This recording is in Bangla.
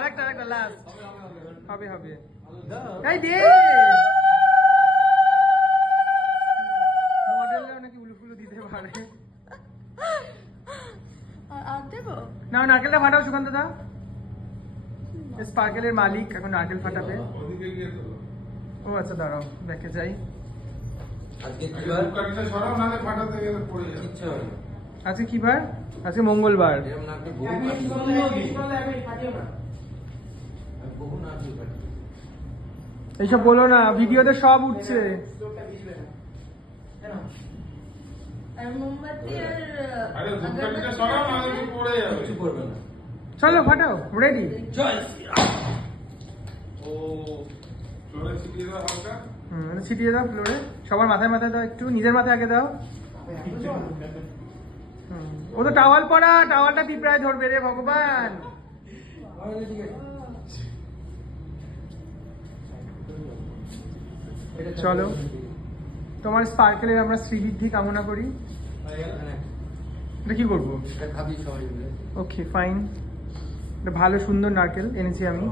আরেকটা লাস্ট হবে হবে এই দে মডেলরা নাকি উলুফুলু দিতে পারে আর দেবো না নারকেলটা ফাটাও সুকান্ত দা স্পার্কেলের মালিক এখন নারকেল ফাটাবে ও আচ্ছা দাঁড়াও দেখে যাই আজকে কি বার আজকে মঙ্গলবার এইসব বলো না ভিডিওতে সব উঠছে চলো ফাটাও রেডি ছিটিয়ে দাও ফ্লোরে সবার মাথায় মাথায় দাও একটু নিজের মাথায় আগে দাও ও তো টাওয়াল পরা টাওয়ালটা পিঁপড়ায় ধরবে রে ভগবান চলো তোমার স্পার্কেলের আমরা শ্রীবৃদ্ধি কামনা করি এটা কি করবো ওকে ফাইন ভালো সুন্দর নারকেল এনেছি আমি